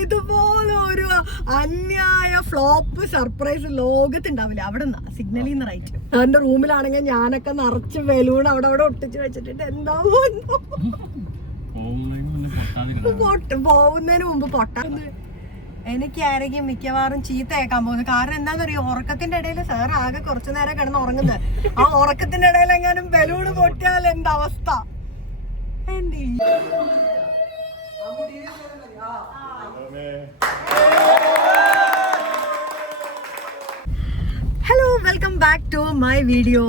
ഇതുപോലെ ഒരു അന്യായ ഫ്ലോപ്പ് സർപ്രൈസ് ലോകത്തുണ്ടാവില്ല. അവിടെ സിഗ്നലിൽ നിന്ന് റൈറ്റ് എന്റെ റൂമിലാണെങ്കിൽ ഞാനൊക്കെ നിറച്ച് ബലൂൺ അവിടെ ഒട്ടിച്ച് വെച്ചിട്ടുണ്ട്. എന്താ പോകുന്നതിന് മുമ്പ് പൊട്ടാന്ന് എനിക്കായിരിക്കും മിക്കവാറും ചീത്തയേക്കാൻ പോകുന്നത്. കാരണം എന്താന്ന് പറയുക, ഉറക്കത്തിന്റെ ഇടയിൽ സാർ ആകെ കുറച്ചു നേരം കിടന്ന് ഉറങ്ങുന്നത്. ആ ഉറക്കത്തിന്റെ ഇടയിൽ എങ്ങാനും ബലൂണ് പൊട്ടിയാൽ എന്താ അവസ്ഥ? Hello, welcome back to my video.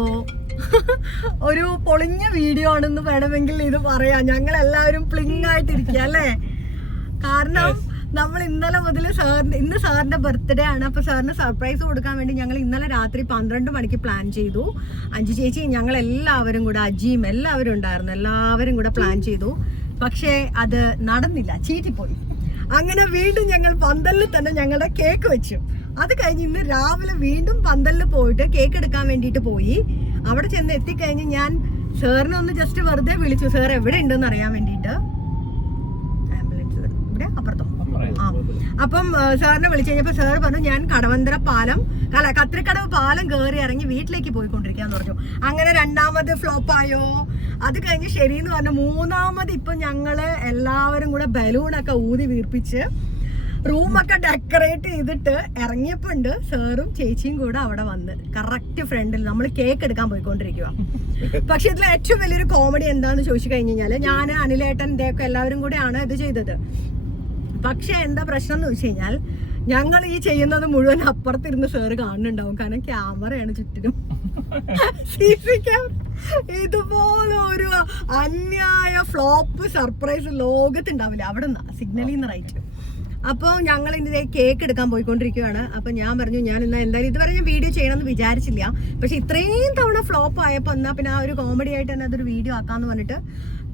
ഒരു പൊളിഞ്ഞ വീഡിയോ ആണെന്ന് വേണമെങ്കിൽ ഇത് പറയാം. ഞങ്ങൾ എല്ലാവരും പ്ലിങ് ആയിട്ടിരിക്കുക അല്ലേ? കാരണം നമ്മൾ ഇന്നലെ മുതൽ ഇന്ന് സാറിന്റെ ബർത്ത്ഡേ ആണ്. അപ്പൊ സാറിന് സർപ്രൈസ് കൊടുക്കാൻ വേണ്ടി ഞങ്ങൾ ഇന്നലെ രാത്രി 12 മണിക്ക് പ്ലാൻ ചെയ്തു. അഞ്ചു ചേച്ചി ഞങ്ങൾ എല്ലാവരും കൂടെ, അജിയും എല്ലാവരും ഉണ്ടായിരുന്നു, എല്ലാവരും കൂടെ പ്ലാൻ ചെയ്തു. പക്ഷേ അത് നടന്നില്ല, ചീറ്റിപ്പോയി. അങ്ങനെ വീണ്ടും ഞങ്ങൾ പന്തലിൽ തന്നെ ഞങ്ങളുടെ കേക്ക് വെച്ചു. അത് കഴിഞ്ഞ് ഇന്ന് രാവിലെ വീണ്ടും പന്തലിൽ പോയിട്ട് കേക്ക് എടുക്കാൻ വേണ്ടിയിട്ട് പോയി. അവിടെ ചെന്ന് എത്തിക്കഴിഞ്ഞ് ഞാൻ സാറിനെ ഒന്ന് ജസ്റ്റ് വെറുതെ വിളിച്ചു, സാർ എവിടെ ഉണ്ടെന്ന് അറിയാൻ വേണ്ടിയിട്ട്. ആംബുലൻസ് ഇവിടെ അപ്പുറത്തോ? അപ്പം സാറിനെ വിളിച്ചു കഴിഞ്ഞപ്പോ സാർ പറഞ്ഞു ഞാൻ കത്രിക്കടവ് പാലം കയറി ഇറങ്ങി വീട്ടിലേക്ക് പോയിക്കൊണ്ടിരിക്കാന്ന് പറഞ്ഞു. അങ്ങനെ രണ്ടാമത് ഫ്ലോപ്പായോ. അത് കഴിഞ്ഞ് ശരിയെന്ന് പറഞ്ഞു. മൂന്നാമത് ഇപ്പൊ ഞങ്ങള് എല്ലാവരും കൂടെ ബലൂണൊക്കെ ഊതി വീർപ്പിച്ച് റൂമൊക്കെ ഡെക്കറേറ്റ് ചെയ്തിട്ട് ഇറങ്ങിയപ്പോ ഉണ്ട് സാറും ചേച്ചിയും കൂടെ അവിടെ വന്ന് കറക്റ്റ് ഫ്രണ്ടിൽ നമ്മൾ കേക്ക് എടുക്കാൻ പോയിക്കൊണ്ടിരിക്കുക. പക്ഷെ ഇതിൽ ഏറ്റവും വലിയൊരു കോമഡി എന്താന്ന് ചോദിച്ചു കഴിഞ്ഞു കഴിഞ്ഞാല്, ഞാൻ അനിലേട്ടൻ്റെ ഒക്കെ എല്ലാവരും കൂടെയാണ് ഇത് ചെയ്തത്. പക്ഷെ എന്താ പ്രശ്നം എന്ന് വെച്ച് കഴിഞ്ഞാൽ, ഞങ്ങൾ ഈ ചെയ്യുന്നത് മുഴുവൻ അപ്പുറത്തിരുന്ന് സാറ് കാണുന്നുണ്ടാവും. കാരണം ക്യാമറയാണ് ചുറ്റിനും. ഇതുപോലെ ഒരു അന്യായ ഫ്ലോപ്പ് സർപ്രൈസ് ലോകത്തുണ്ടാവില്ല. അവിടെ സിഗ്നലിൽ നിന്ന് റൈറ്റ്. അപ്പോൾ ഞങ്ങൾ ഇന്ന് കേക്ക് എടുക്കാൻ പോയിക്കൊണ്ടിരിക്കുകയാണ്. അപ്പൊ ഞാൻ പറഞ്ഞു ഞാൻ ഇന്ന് എന്തായാലും ഇതുവരെ ഞാൻ വീഡിയോ ചെയ്യണമെന്ന് വിചാരിച്ചില്ല. പക്ഷെ ഇത്രയും തവണ ഫ്ലോപ്പ് ആയപ്പോൾ എന്നാ പിന്നെ ആ ഒരു കോമഡി ആയിട്ട് തന്നെ അതൊരു വീഡിയോ ആക്കാന്ന് പറഞ്ഞിട്ട്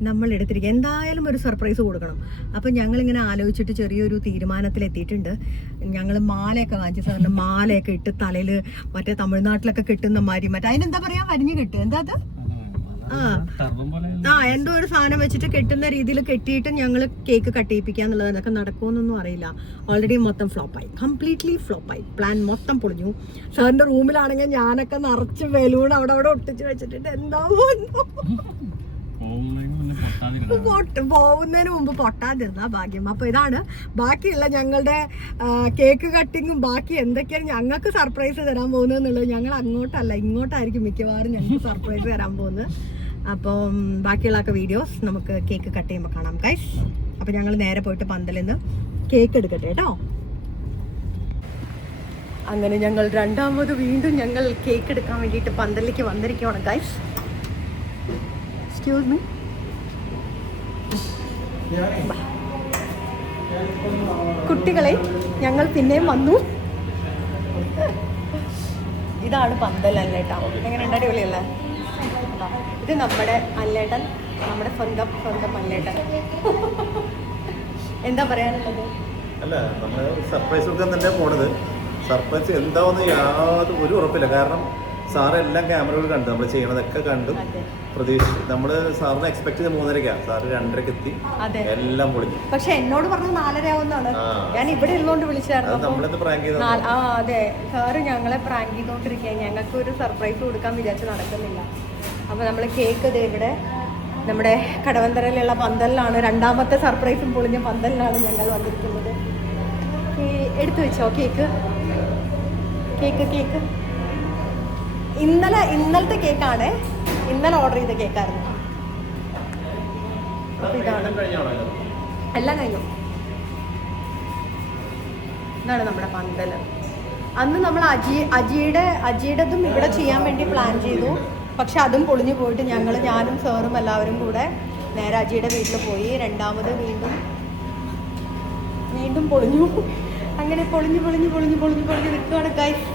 നമ്മൾ എടുത്തിരിക്കുക. എന്തായാലും ഒരു സർപ്രൈസ് കൊടുക്കണം. അപ്പം ഞങ്ങളിങ്ങനെ ആലോചിച്ചിട്ട് ചെറിയൊരു തീരുമാനത്തിലെത്തിയിട്ടുണ്ട്. ഞങ്ങൾ മാലയൊക്കെ വാങ്ങിച്ചു. സാറിന് മാലയൊക്കെ ഇട്ട് തലയിൽ മറ്റേ തമിഴ്നാട്ടിലൊക്കെ കിട്ടുന്ന മാതിരി, മറ്റേ അതിനെന്താ പറയാ, വരിഞ്ഞ് കെട്ടും, എന്താ അത്, എന്തോ ഒരു സാധനം വെച്ചിട്ട് കെട്ടുന്ന രീതിയിൽ കെട്ടിയിട്ട് ഞങ്ങൾ കേക്ക് കട്ടിയിപ്പിക്കാന്നുള്ളത്. അതൊക്കെ നടക്കുമെന്നൊന്നും അറിയില്ല. ഓൾറെഡി മൊത്തം ഫ്ലോപ്പായി, കംപ്ലീറ്റ്ലി ഫ്ലോപ്പായി. പ്ലാൻ മൊത്തം പൊളിഞ്ഞു. സാറിന്റെ റൂമിലാണെങ്കിൽ ഞാനൊക്കെ നിറച്ച് ബലൂൺ അവിടെ ഒട്ടിച്ച് വെച്ചിട്ടുണ്ട്. എന്താ പോകുന്നതിന് മുമ്പ് പൊട്ടാതിരുന്ന ഭാഗ്യം. അപ്പൊ ഇതാണ് ബാക്കിയുള്ള ഞങ്ങളുടെ കേക്ക് കട്ടിങ്ങും ബാക്കി എന്തൊക്കെയാണ് ഞങ്ങൾക്ക് സർപ്രൈസ് തരാൻ പോകുന്നത് എന്നുള്ളത്. ഞങ്ങൾ അങ്ങോട്ടല്ല ഇങ്ങോട്ടായിരിക്കും മിക്കവാറും ഞങ്ങൾക്ക് സർപ്രൈസ് തരാൻ പോകുന്നത്. അപ്പം ബാക്കിയുള്ളൊക്കെ വീഡിയോസ് നമുക്ക് കേക്ക് കട്ട് ചെയ്യുമ്പോൾ കാണാം ഗൈസ്. അപ്പൊ ഞങ്ങൾ നേരെ പോയിട്ട് പന്തലിൽ നിന്ന് കേക്ക് എടുക്കട്ടെ കേട്ടോ. അങ്ങനെ ഞങ്ങൾ രണ്ടാമത് വീണ്ടും ഞങ്ങൾ കേക്ക് എടുക്കാൻ വേണ്ടിയിട്ട് പന്തലിലേക്ക് വന്നിരിക്കുകയാണ് ഗൈസ്. Excuse me. കുട്ടികളെ, ഞങ്ങൾ പിന്നെയും വന്നു. ഇതാണ് പന്തൽ അല്ലേട്ടാ. എങ്ങനെ ഉണ്ട്? അടിപൊളിയല്ലേ? ഇത് നമ്മുടെ അല്ലേട്ടൻ, നമ്മുടെ സ്വന്തം അല്ലേട്ടൻ. എന്താ പറയാനുള്ളത്? അല്ല, നമ്മൾ സർപ്രൈസ് കൊടുക്കാൻ തന്നെ പോണത്. സർപ്രൈസ് എന്താവുന്ന യാതൊരു ഉറപ്പില്ല. കാരണം സാറ് എല്ലാം ക്യാമറകൾ കണ്ടു, നമ്മൾ ചെയ്യണതൊക്കെ കണ്ടു, പ്രതീക്ഷിച്ചു. നമ്മള് സാറിന് എക്സ്പെക്ട് ചെയ്ത് 3:30 സാറ് 2:30 എത്തി, എല്ലാം പൊളിഞ്ഞു. പക്ഷെ എന്നോട് പറഞ്ഞു 4:30 ആവുന്നാണ്. ഞാൻ ഇവിടെ ഇരുന്നോണ്ട് വിളിച്ചായിരുന്നു. നമ്മളിന്ന് പ്രാങ്ക് ചെയ്ത. അതെ, സാറ് ഞങ്ങളെ പ്രാങ്ക് ചെയ്തോണ്ടിരിക്കുക. ഞങ്ങൾക്ക് ഒരു സർപ്രൈസ് കൊടുക്കാൻ വിചാരിച്ച് നടക്കുന്നില്ല. അപ്പൊ നമ്മള് കേക്ക് ഇവിടെ നമ്മുടെ കടവന്തരയിലുള്ള പന്തലിലാണ്. രണ്ടാമത്തെ സർപ്രൈസും പൊളിഞ്ഞ പന്തലിലാണ് ഞങ്ങൾ വന്നിരിക്കുന്നത്. എടുത്തു വെച്ചോ കേക്ക്? ഇന്നലത്തെ കേക്കാണ്. ഇന്നലെ ഓർഡർ ചെയ്ത കേക്കായിരുന്നു. ഇതാണ്, എല്ലാം കഴിഞ്ഞു. ഇതാണ് നമ്മുടെ പന്തല്. അന്ന് നമ്മൾ അജിയുടേതും ഇവിടെ ചെയ്യാൻ വേണ്ടി പ്ലാൻ ചെയ്തു. പക്ഷെ അതും പൊളിഞ്ഞു പോയിട്ട് ഞാനും സാറും എല്ലാവരും കൂടെ നേരെ അജിയുടെ വീട്ടിൽ പോയി. രണ്ടാമത് വീണ്ടും പൊളിഞ്ഞു. അങ്ങനെ പൊളിഞ്ഞു നിൽക്കുകയാണ് ഗൈസ്.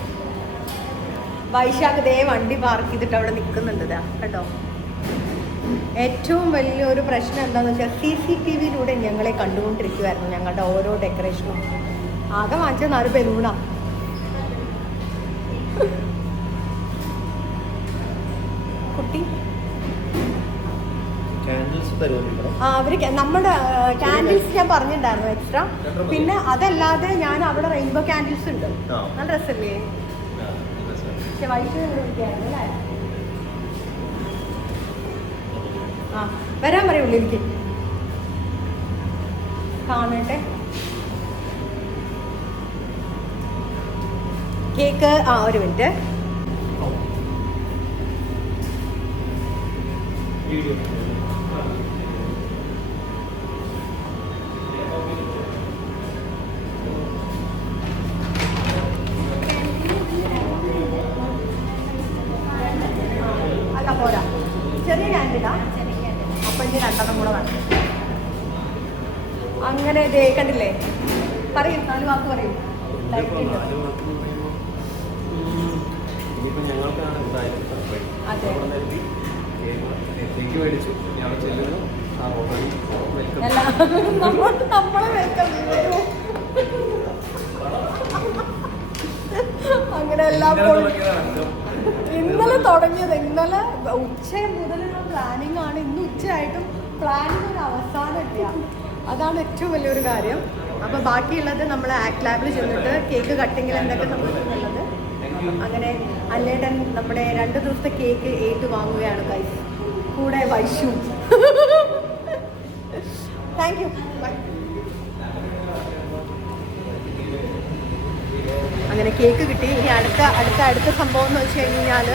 വൈശാഖ് ദേ വണ്ടി പാർക്ക് ചെയ്തിട്ട് അവിടെ നിൽക്കുന്നുണ്ട് കേട്ടോ. ഏറ്റവും വലിയൊരു പ്രശ്നം എന്താണെന്ന് വെച്ചാൽ CCTVയിലൂടെ ഞങ്ങളെ കണ്ടുകൊണ്ടിരിക്കുമായിരുന്നു. ഞങ്ങളുടെ ഓരോ ഡെക്കറേഷനും ആകെ വാങ്ങിച്ച 4 ബലൂണാ. കുട്ടി അവര് നമ്മുടെ ക്യാൻഡിൽസ് ഞാൻ പറഞ്ഞിട്ടുണ്ടായിരുന്നു എക്സ്ട്രാ. പിന്നെ അതല്ലാതെ ഞാൻ അവിടെ റെയിൻബോ ക്യാൻഡിൽസ് ഉണ്ട്, നല്ല രസമല്ലേ? പക്ഷെ വൈറ്റ് വിളിക്കായിരുന്നു അല്ലേ? ആ വരാൻ പറയുള്ളൂ എനിക്ക് കാണട്ടെ. കേക്ക് ഒരു മിനിറ്റ്. അല്ല പോരാ, ചെറിയ ക്യാൻഡിലാ. അപ്പൊ ഇനി 2 കൂടെ വേണം. അങ്ങനെ ഇതേ കണ്ടില്ലേ? പറയും 4 വാക്ക് പറയും. നമ്മളെ വെൽക്കം ചെയ്തു. അങ്ങനെ എല്ലാം ഇന്നലെ തുടങ്ങിയത്, ഇന്നലെ ഉച്ച മുതലുള്ള പ്ലാനിങ് ആണ്. ഇന്ന് ഉച്ചയായിട്ടും പ്ലാനിങ് ഒരു അവസാനമില്ല. അതാണ് ഏറ്റവും വലിയൊരു കാര്യം. അപ്പോൾ ബാക്കിയുള്ളത് നമ്മൾ ആക്ട് ലാബിൽ ചെന്നിട്ട് കേക്ക് കട്ടിങ്ങിൽ എന്തൊക്കെ സംഭവിക്കുന്നുള്ളത്. അങ്ങനെ അല്ലേട്ടൻ നമ്മുടെ 2 ദിവസത്തെ കേക്ക് ഏറ്റു വാങ്ങുകയാണ് ഗൈസ്, കൂടെ വൈഷു. Thank you. അങ്ങനെ കേക്ക് കിട്ടി. ഇനി അടുത്ത സംഭവം എന്ന് വെച്ച് കഴിഞ്ഞാൽ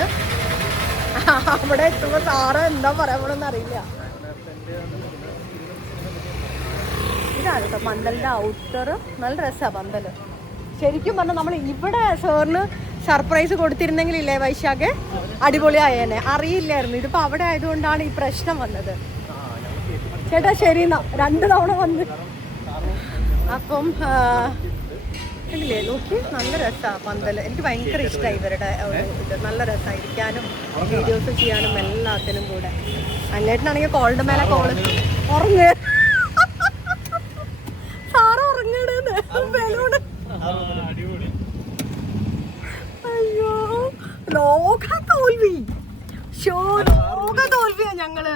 അവിടെ എത്തുമ്പോൾ സാറ് എന്താ പറയാൻ പോണെന്ന് അറിയില്ല. ഇതാണ് കേട്ടോ പന്തലിൻ്റെ ഔട്ടർ. നല്ല രസമാണ് പന്തൽ. ശരിക്കും പറഞ്ഞാൽ നമ്മൾ ഇവിടെ സാറിന് സർപ്രൈസ് കൊടുത്തിരുന്നെങ്കിൽ ഇല്ലേ വൈശാഖെ, അടിപൊളിയായേനെ. അറിയില്ലായിരുന്നു. ഇതിപ്പോൾ അവിടെ ആയതുകൊണ്ടാണ് ഈ പ്രശ്നം വന്നത്. ചേട്ടാ ശരി എന്നാ, 2 തവണ വന്ന്. അപ്പം ഇല്ലേ നോക്കി, നല്ല രസമാണ് പന്തൽ. എനിക്ക് ഭയങ്കര ഇഷ്ടമായി ഇവരുടെ ഒരു ഇത്. നല്ല രസമാണ് ഇരിക്കാനും വീഡിയോസ് ചെയ്യാനും എല്ലാത്തിനും കൂടെ. അല്ലേട്ടനാണെങ്കിൽ കോളിൻ്റെ മേലെ കോള് ഉറങ്ങ്. സാറ് ഉറങ്ങണേന്ന് ബലൂണ്. അയ്യോ ലോക തോൽവി, ലോക തോൽവിയാ ഞങ്ങള്.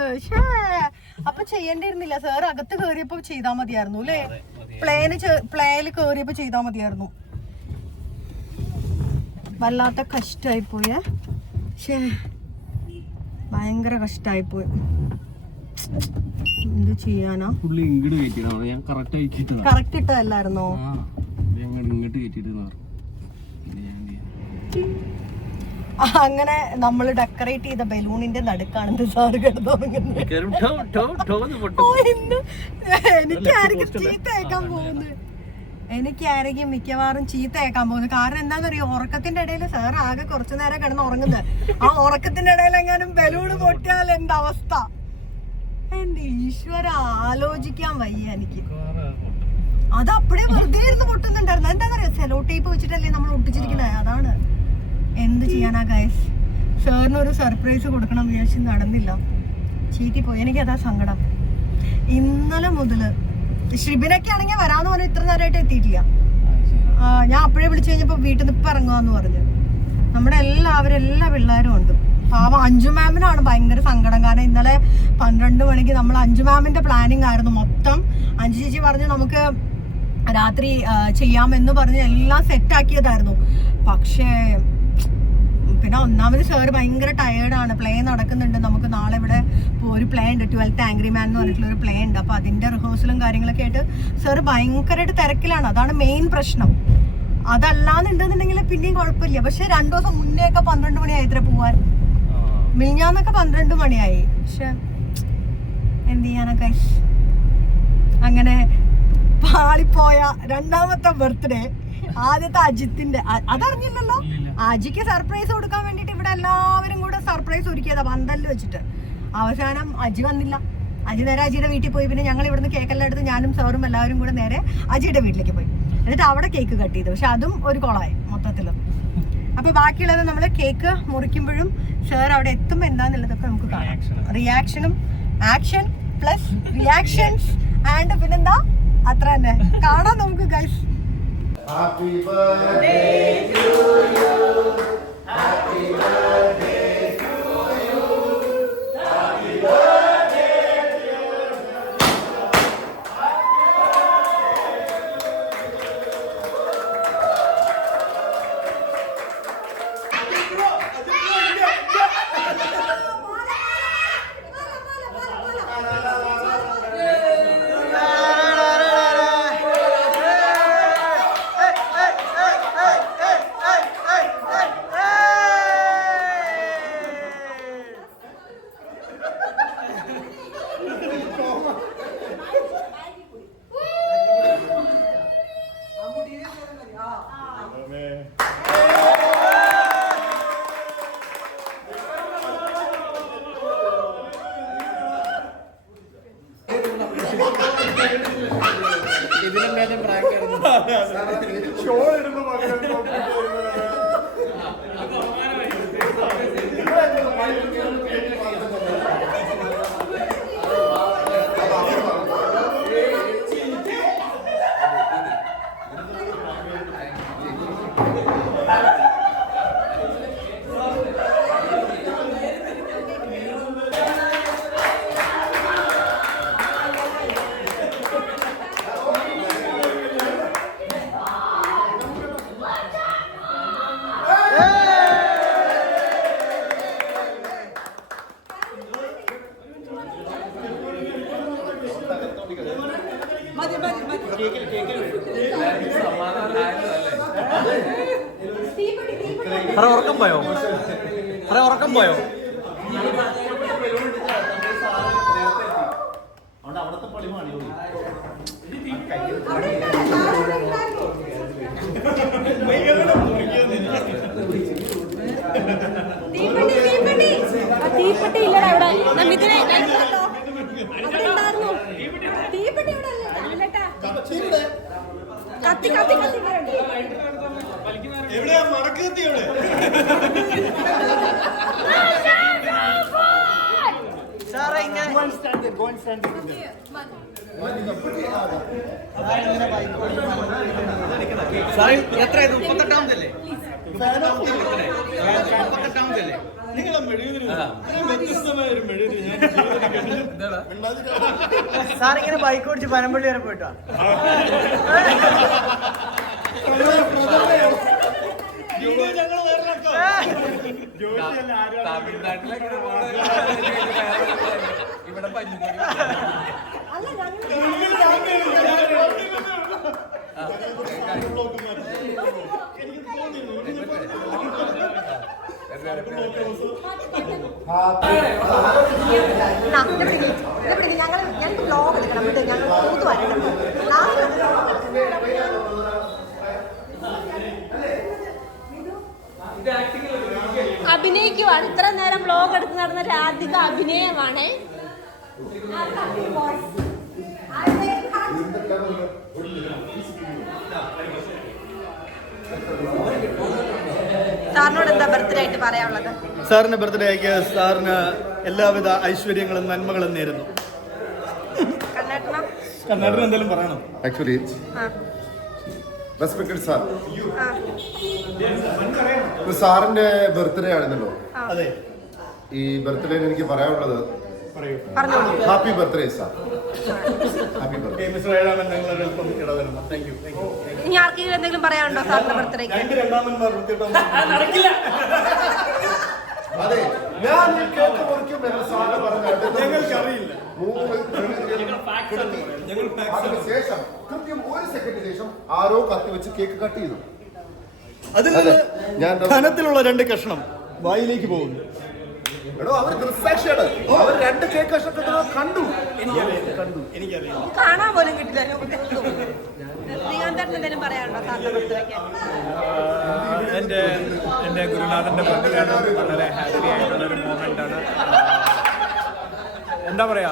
അപ്പൊ ചെയ്യേണ്ടിയിരുന്നില്ല. സാർ അകത്ത് കയറിയപ്പോ ചെയ്താ മതിയായിരുന്നു അല്ലേ? പ്ലേയിൽ കയറിയപ്പോ ചെയ്താ മതിയായിരുന്നു. വല്ലാത്ത കഷ്ടായിപ്പോയേ. ഭയങ്കര കഷ്ടായിപ്പോയി. എന്ത് ചെയ്യാനാ? കറക്റ്റ് ഇട്ടതല്ലായിരുന്നോ? അങ്ങനെ നമ്മൾ ഡെക്കറേറ്റ് ചെയ്ത ബലൂണിന്റെ നടുക്കാണ് സാറ് കിടന്നുറങ്ങുന്നത്. എനിക്കായിരിക്കും ചീത്തയേക്കാൻ പോകുന്നത്. എനിക്കായിരിക്കും മിക്കവാറും ചീത്തയേക്കാൻ പോകുന്നത്. കാരണം എന്താണെന്നറിയോ, ഉറക്കത്തിന്റെ ഇടയിൽ സാർ ആകെ കുറച്ചു നേരം കിടന്ന് ഉറങ്ങുന്നത്. ആ ഉറക്കത്തിന്റെ ഇടയിൽ എങ്ങാനും ബലൂണ് പൊട്ടിയാൽ എന്താ അവസ്ഥ? എന്റെ ഈശ്വര, ആലോചിക്കാൻ വയ്യ എനിക്ക്. അത് അപ്പഴേ വെറുതെ ഇരുന്ന് പൊട്ടുന്നുണ്ടായിരുന്നു. എന്താണെന്നറിയോ, സെലോ ടേപ്പ് വെച്ചിട്ടല്ലേ നമ്മൾ ഒട്ടിച്ചിരിക്കുന്നത്. അതാണ്. എന്ത് ചെയ്യാനാ ഗൈസ്? സാറിനൊരു സർപ്രൈസ് കൊടുക്കണം വിചാരിച്ച് നടന്നില്ല, ചീറ്റിപ്പോയി. എനിക്കതാ സങ്കടം. ഇന്നലെ മുതല് ഷിബിനൊക്കെ ആണെങ്കിൽ വരാന്ന് പറഞ്ഞാൽ ഇത്ര നേരമായിട്ട് എത്തിയിട്ടില്ല. ഞാൻ അപ്പോഴേ വിളിച്ചു കഴിഞ്ഞപ്പോൾ വീട്ടിൽ നിന്ന് ഇപ്പം ഇറങ്ങുകയെന്ന് പറഞ്ഞു. നമ്മുടെ എല്ലാ പിള്ളേരും ഉണ്ട്. പാവം അഞ്ജു മാമിനാണ് ഭയങ്കര സങ്കടം. കാരണം ഇന്നലെ 12 മണിക്ക് നമ്മൾ അഞ്ജു മാമിന്റെ പ്ലാനിങ് ആയിരുന്നു മൊത്തം. അഞ്ജു ചേച്ചി പറഞ്ഞു നമുക്ക് രാത്രി ചെയ്യാമെന്ന് പറഞ്ഞ് എല്ലാം സെറ്റാക്കിയതായിരുന്നു. പക്ഷേ പിന്നെ ഒന്നാമത് സാർ ഭയങ്കര ടയേർഡാണ്. പ്ലേ നടക്കുന്നുണ്ട്. നമുക്ക് നാളെ ഇവിടെ ഒരു പ്ലേ ഉണ്ട്, 12th ആംഗ്രി മാൻ എന്ന് പറഞ്ഞിട്ടുള്ള ഒരു പ്ലേ ഉണ്ട്. അപ്പോൾ അതിൻ്റെ റിഹേഴ്സലും കാര്യങ്ങളൊക്കെ ആയിട്ട് സാർ ഭയങ്കരമായിട്ട് തിരക്കിലാണ്. അതാണ് മെയിൻ പ്രശ്നം. അതല്ലാന്നുണ്ടെന്നുണ്ടെങ്കിൽ പിന്നെയും കുഴപ്പമില്ല. പക്ഷെ 2 ദിവസം മുന്നേ ഒക്കെ 12 മണിയായി ഇത്ര പോവാൻ. മിനിഞ്ഞാന്നൊക്കെ 12 മണിയായി. പക്ഷെ എന്ത് ചെയ്യാനൊക്കെ. അങ്ങനെ പാളിപ്പോയ 2ാമത്തെ ബർത്ത്ഡേ. ആദ്യത്തെ അജിത്തിന്റെ, അതറിഞ്ഞില്ലല്ലോ. അജിക്ക് സർപ്രൈസ് കൊടുക്കാൻ വേണ്ടിട്ട് ഇവിടെ എല്ലാവരും കൂടെ സർപ്രൈസ് ഒരുക്കിയതാ പന്തലിൽ വെച്ചിട്ട്. അവസാനം അജി വന്നില്ല. അജി നേരെ അജിയുടെ വീട്ടിൽ പോയി. പിന്നെ ഞങ്ങൾ ഇവിടുന്ന് കേക്കെല്ലാം എടുത്ത് ഞാനും സാറും എല്ലാവരും കൂടെ നേരെ അജിയുടെ വീട്ടിലേക്ക് പോയി. എന്നിട്ട് അവിടെ കേക്ക് കട്ട് ചെയ്തു. പക്ഷെ അതും ഒരു കൊളായി മൊത്തത്തില്. അപ്പൊ ബാക്കിയുള്ളത് നമ്മൾ കേക്ക് മുറിക്കുമ്പോഴും സാർ അവിടെ എത്തുമ്പോൾ എന്താന്നുള്ളതൊക്കെ നമുക്ക് കാണാം. റിയാക്ഷനും ആക്ഷൻ പ്ലസ് റിയാക്ഷൻസ് ആൻഡ് പിന്നെന്താ അത്ര തന്നെ കാണാം നമുക്ക് guys. Happy birthday to you. Happy birthday to you. Happy birthday to ഇതിലും പ്രാങ്ക് ഷോ ഇടുമ്പോ ഉറക്കം പോയോ? ഉറക്കം പോയോ? അവിടത്തെ പളിമാണ് തീപ്പെട്ടി ഇല്ലടാ ഇവിടെ. ഇതിനെ തീപ്പെട്ടി ഇവിടെ അല്ലേട്ടാ. കത്തി കത്തി കത്തി എവിടെയാ മടക്കത്തി? എവിടെ? സാറേ ഇങ്ങനെ സാറേ എത്രയായിരുന്നു? 38-ാമതല്ലേ? 38-ാമതല്ലേ? നിങ്ങളെ വ്യത്യസ്തമായ ഒരു മെഴുകുതിരി ഞാൻ സാർ ഇങ്ങനെ ബൈക്ക് ഓടിച്ച് പനമ്പള്ളി വരെ പോയിട്ടോ? തമിഴ്നാട്ടിലൊക്കെ ഇവിടെ പഞ്ഞിപ്പൊടി ഞങ്ങൾക്ക് ബ്ലോഗ് എടുക്കണം. ഞങ്ങൾ കൂത്ത് വരണം. അഭിനയിക്കുവാണ്. ഇത്ര നേരം വ്ലോഗ് എടുത്ത് നടന്ന രാധിക അഭിനയമാണ്. സാറിനോട് എന്താ ബർത്ത്ഡേ ആയിട്ട് പറയാനുള്ളത്? സാറിന്റെ ബർത്ത്ഡേക്ക് സാറിന് എല്ലാവിധ ഐശ്വര്യങ്ങളും നന്മകളും നേരുന്നു. കണ്ണേട്ടന് എന്തെങ്കിലും പറയണം? ആക്ച്വലി റെസ്പെക്റ്റഡ് സാർ, സാറിന്റെ ബർത്ത്ഡേ ആണെന്നല്ലോ. അതെ. ഈ ബർത്ത്ഡേ എനിക്ക് പറയാനുള്ളത് happy birthday sir. Happy birthday. Mister ഏഴാമൻ ഞങ്ങളൊരു അല്പം ഇടവരണം. Thank you. ഇനി ആർക്കെങ്കിലും എന്തെങ്കിലും പറയാനുണ്ടോ സാറിന്റെ ബർത്ത്ഡേക്ക്? രണ്ടാമന്മാർ നടക്കില്ല. അതെ, ഞാൻ കേക്ക് മുറിക്കും എന്ന് സാറ് പറഞ്ഞിട്ട് ഞങ്ങൾക്കറിയില്ല. ശേഷം കൃത്യം 1 സെക്കൻഡ് ശേഷം ആരോ കത്തി വെച്ച് കേക്ക് കട്ട് ചെയ്തു. അതിൽ ഞാൻ ധനത്തിലുള്ള 2 കഷ്ണം വായിലേക്ക് പോകുന്നു. എടോ, അവർ ദൃക്സാക്ഷിയാണ്. അവർ 2 കേക്ക് കഷ്ണം കണ്ടു. എനിക്കറിയാം. കാണാൻ പോലും കിട്ടില്ല. ശ്രീകാന്തേട്ടൻ എന്തെങ്കിലും പറയാനുണ്ടോ സാറിന്റെ ബർത്ത്ഡേക്ക്? എൻ്റെ ഗുരുനാഥൻ്റെ ബർത്ത്ഡേ ആണ്. വളരെ ഹാപ്പി ആയിട്ടുള്ളൊരു മൊമെൻ്റാണ്. എന്താ പറയുക,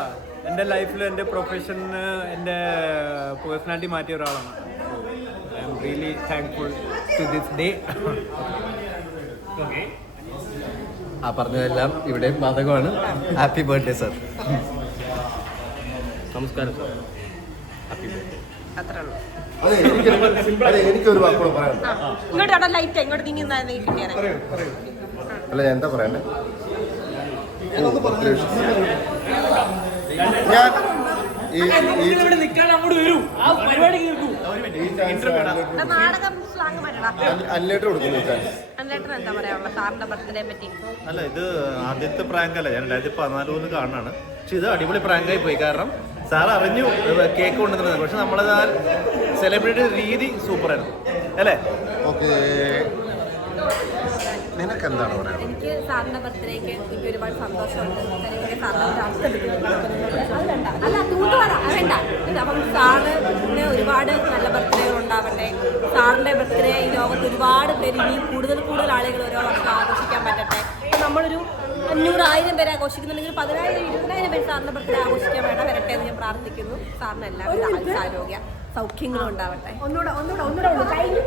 എൻ്റെ ലൈഫിൽ എൻ്റെ പ്രൊഫഷന് എൻ്റെ പേഴ്സണാലിറ്റി മാറ്റിയ ഒരാളാണ്. I am really thankful to this day. ആ പറഞ്ഞതെല്ലാം ഇവിടെ ബാധകമാണ്. Happy birthday sir. നമസ്കാരം സാർ. അത്രേ ഉള്ളൂ. എനിക്കൊരു വാക്കോട് പറയാം. ഇങ്ങോട്ട് അവിടെ ലൈറ്റ് ഇങ്ങോട്ട് നീങ്ങി കിട്ടിയാണ്. അല്ല, ഞാൻ എന്താ പറയണ്ടേ? അല്ലേട്ട് കൊടുക്കുന്നു. എന്താ പറയാനുള്ളത് സാറിന്റെ ബർത്ത്ഡേ പറ്റി? അല്ല, ഇത് ആദ്യത്തെ പ്രാങ്ക് അല്ല. ഞാൻ 2014 കാണാണ്. പക്ഷെ ഇത് അടിപൊളി പ്രാങ്കായി പോയി. കാരണം സാർ അറിഞ്ഞു കേക്ക് കൊണ്ടുവന്നത്. പക്ഷെ നമ്മളത് സെലിബ്രേറ്റ് രീതി സൂപ്പറായിരുന്നു അല്ലേ? ഓക്കെ, നിനക്ക് എന്താണ് പറയാനുള്ളത്? എനിക്ക് സാറിന്റെ ബർത്ത്ഡേക്ക് എനിക്ക് ഒരുപാട് സന്തോഷമുണ്ട്. അല്ല തൂത്ത് പറ വേണ്ട. അപ്പം സാറിന് ഒരുപാട് നല്ല ബർത്ത്ഡേകൾ ഉണ്ടാവട്ടെ. സാറിന്റെ ബർത്ത്ഡേ ഈ ലോകത്ത് ഒരുപാട് പേര് ഇനി കൂടുതൽ ആളുകൾ ഓരോ വർഷം ആഘോഷിക്കാൻ പറ്റട്ടെ. നമ്മളൊരു 500,000 പേര് ആഘോഷിക്കുന്നുണ്ടെങ്കിൽ 10,000 20,000 പേര് സാറിന്റെ ബർത്ത്ഡേ ആഘോഷിക്കാൻ വേണ്ട വരട്ടെ എന്ന് ഞാൻ പ്രാർത്ഥിക്കുന്നു. സാറിന് എല്ലാവിധ ആയുരാരോഗ്യ സൗഖ്യങ്ങളും ഉണ്ടാവട്ടെ. ഒന്നുകൂടെ ഉള്ളൂ. കഴിഞ്ഞു.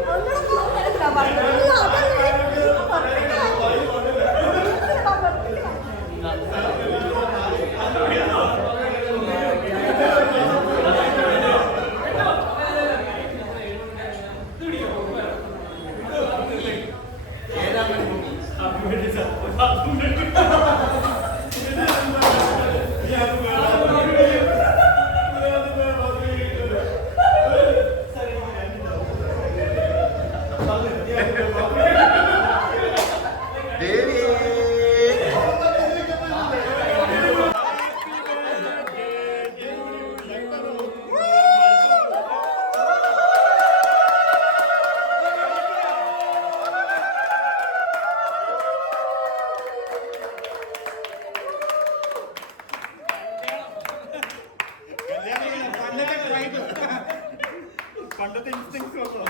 പണ്ടത്തെ ഇൻസ്റ്റിങ്സ് വന്നോ?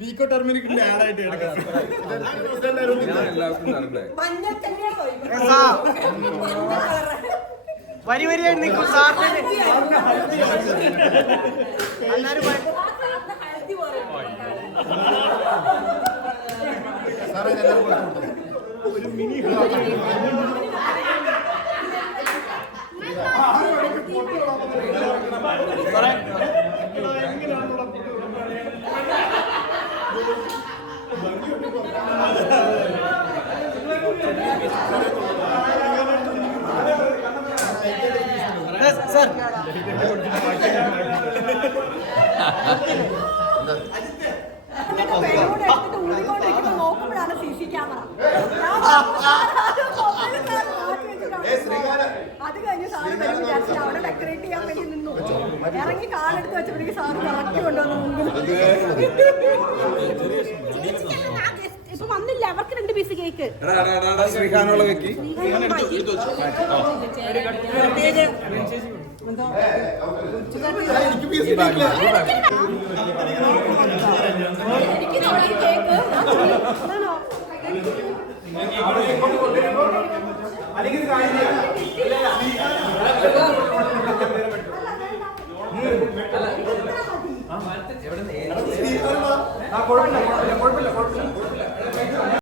വീക്കോ ടെർമിനിക്കിന്റെ ആഡായിട്ട് എടുക്കാം. വരി വരിയായി നിൽക്കും സാറിന്. ഒരു മിനി സർ നോക്കുമ്പോഴാണ് CC ക്യാമറ. അത് കഴിഞ്ഞ് സാറ് വിചാരിച്ചു അവിടെ ഡെക്കറേറ്റ് ചെയ്യാൻ വേണ്ടി നിന്നു. ഇറങ്ങി കാലെടുത്ത് വെച്ചപ്പോഴേക്ക് സാറ് കറക്റ്റ് കൊണ്ടുവന്നു മുമ്പിൽ. ഇപ്പൊ വന്നില്ല, അവർക്ക് 2 പീസ് കേക്ക്. ശ്രീഖാനുള്ള വെക്കി എനിക്ക്